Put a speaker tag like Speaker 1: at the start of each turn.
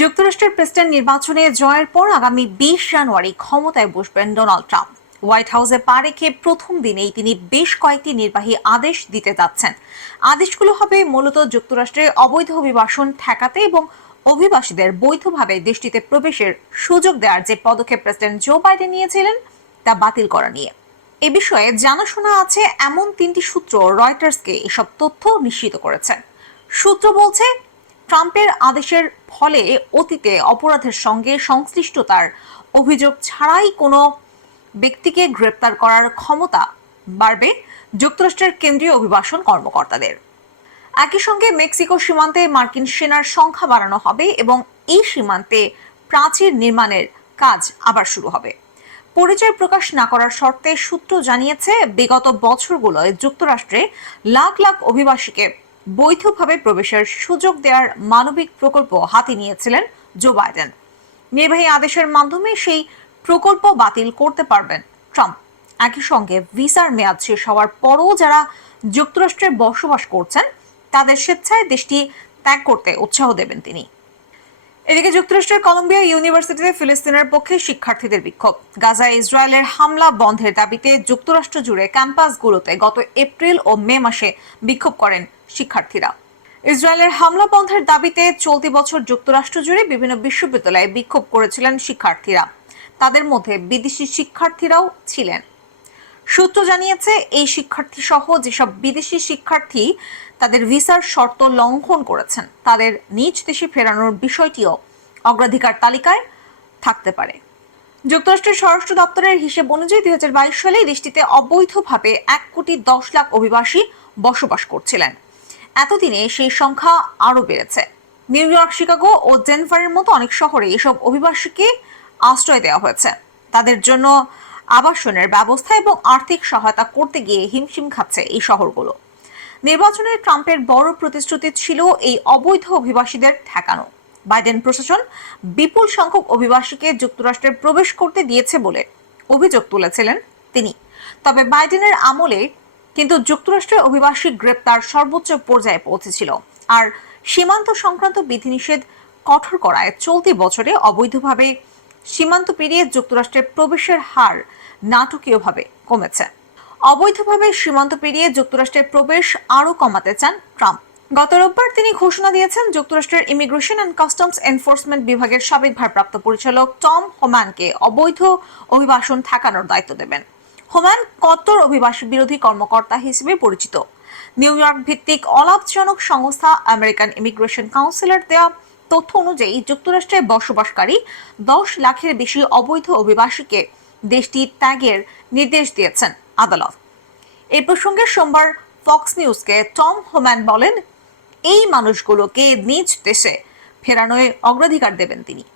Speaker 1: যুক্তরাষ্ট্রের প্রেসিডেন্ট নির্বাচনে জয়ের পর আগামী বিশ জানুয়ারি ক্ষমতায় বসবেন ডোনাল্ড ট্রাম্প। হোয়াইট হাউসে পা রেখে প্রথম দিনেই তিনি বেশ কয়েকটি নির্বাহী আদেশ দিতে যাচ্ছেন। আদেশগুলো হবে মূলত যুক্তরাষ্ট্রে অবৈধ অভিবাসন ঠেকাতে এবং অভিবাসীদের বৈধভাবে দেশটিতে প্রবেশের সুযোগ দেওয়ার যে পদক্ষেপ প্রেসিডেন্ট জো বাইডেন নিয়েছিলেন, তা বাতিল করা নিয়ে। এ বিষয়ে জানাশোনা আছে এমন তিনটি সূত্র রয়টার্সকে এসব তথ্য নিশ্চিত করেছে। সূত্র বলছে ট্রাম্পের আদেশের ফলে অতীতে অপরাধের সঙ্গে সংশ্লিষ্টতার অভিযোগ ছাড়াই কোনো ব্যক্তিকে গ্রেপ্তার করার ক্ষমতা বাড়বে যুক্তরাষ্ট্রের কেন্দ্রীয় অভিবাসন কর্মকর্তাদের। একই সঙ্গে মেক্সিকো সীমান্তে মার্কিন সেনার সংখ্যা বাড়ানো হবে এবং এই সীমান্তে প্রাচীর নির্মাণের কাজ আবার শুরু হবে। পরিচয় প্রকাশ না করার শর্তে সূত্র জানিয়েছে, বিগত বছরগুলোয় যুক্তরাষ্ট্রে লাখ লাখ অভিবাসীকে বৈধভাবে প্রবেশের সুযোগ দেওয়ার মানবিক প্রকল্প হাতে নিয়েছিলেন জো বাইডেন। নির্বাহী আদেশের মাধ্যমে সেই প্রকল্প বাতিল করতে পারবেন ট্রাম্প। একই সঙ্গে ভিসার মেয়াদ শেষ হওয়ার পরও যারা যুক্তরাষ্ট্রে বসবাস করছেন, তাদের স্বেচ্ছায় দেশটি ত্যাগ করতে উৎসাহ দেবেন তিনি। এদিকে যুক্তরাষ্ট্রের কলম্বিয়া ইউনিভার্সিটিতে ফিলিস্তিনের পক্ষে শিক্ষার্থীদের বিক্ষোভ। গাজায় ইসরায়েলের হামলা বন্ধের দাবিতে যুক্তরাষ্ট্র জুড়ে ক্যাম্পাসগুলোতে গত এপ্রিল ও মে মাসে বিক্ষোভ করেন শিক্ষার্থীরা। ইসরায়েলের হামলা বন্ধের দাবিতে চলতি বছর যুক্তরাষ্ট্র জুড়ে বিভিন্ন বিশ্ববিদ্যালয়ে বিক্ষোভ করেছিলেন শিক্ষার্থীরা। তাদের মধ্যে বিদেশি শিক্ষার্থীরাও ছিলেন। সূত্র জানিয়েছে, এই শিক্ষার্থী সহ যেসব বিদেশি শিক্ষার্থী তাদের ভিসার শর্ত লঙ্ঘন করেছেন, তাদের নিজ দেশে ফেরানোর বিষয়টিও অগ্রাধিকার তালিকায় থাকতে পারে। যুক্তরাষ্ট্রের স্বরাষ্ট্র দপ্তরের হিসেব অনুযায়ী দুই সালে দেশটিতে অবৈধভাবে এক কোটি দশ লাখ অভিবাসী বসবাস করছিলেন। এতদিনে সেই সংখ্যা আরও বেড়েছে। নিউ ইয়র্ক, শিকাগো ও ডেনভারের মতো অনেক শহরে এসব অভিবাসীকে আশ্রয় দেওয়া হয়েছে। তাদের জন্য আবাসনের ব্যবস্থা এবং আর্থিক সহায়তা করতে গিয়ে হিমশিম খাচ্ছে এই শহরগুলো। নির্বাচনে ট্রাম্পের বড় প্রতিশ্রুতি ছিল এই অবৈধ অভিবাসীদের ঠেকানো। বাইডেন প্রশাসন বিপুল সংখ্যক অভিবাসীকে যুক্তরাষ্ট্রে প্রবেশ করতে দিয়েছে বলে অভিযোগ তুলেছিলেন তিনি। তবে বাইডেনের আমলে কিন্তু যুক্তরাষ্ট্রের অভিবাসী গ্রেপ্তার সর্বোচ্চ পর্যায়ে পৌঁছেছিল। আর সীমান্ত সংক্রান্ত বিধিনিষেধ কঠোর করায় চলতি বছরে অবৈধভাবে সীমান্ত পেরিয়ে যুক্তরাষ্ট্রে প্রবেশের হার নাটকীয়ভাবে কমেছে। অবৈধভাবে সীমান্ত পেরিয়ে যুক্তরাষ্ট্রে প্রবেশ আরও কমাতে চান ট্রাম্প। গত রোববার তিনি ঘোষণা দিয়েছেন, যুক্তরাষ্ট্রের ইমিগ্রেশন অ্যান্ড কাস্টমস এনফোর্সমেন্ট বিভাগের সাবেক ভারপ্রাপ্ত পরিচালক টম হোম্যানকে অবৈধ অভিবাসন ঠেকানোর দায়িত্ব দেবেন। হোম্যান কত্তর অভিবাসী বিরোধী কর্মকর্তা হিসেবে পরিচিত। নিউ ইয়র্ক ভিত্তিক অলাভজনক সংস্থা আমেরিকান ইমিগ্রেশন কাউন্সিলের দেওয়া তথ্য অনুযায়ী যুক্তরাষ্ট্রে বসবাসকারী দশ লাখের বেশি অবৈধ অভিবাসীকে দেশটি ত্যাগের নির্দেশ দিয়েছেন আদালত। এ প্রসঙ্গে সোমবার ফক্স নিউজকে টম হোম্যান বলেন, এই মানুষগুলোকে নিজ দেশে ফেরানোয় অগ্রাধিকার দেবেন তিনি।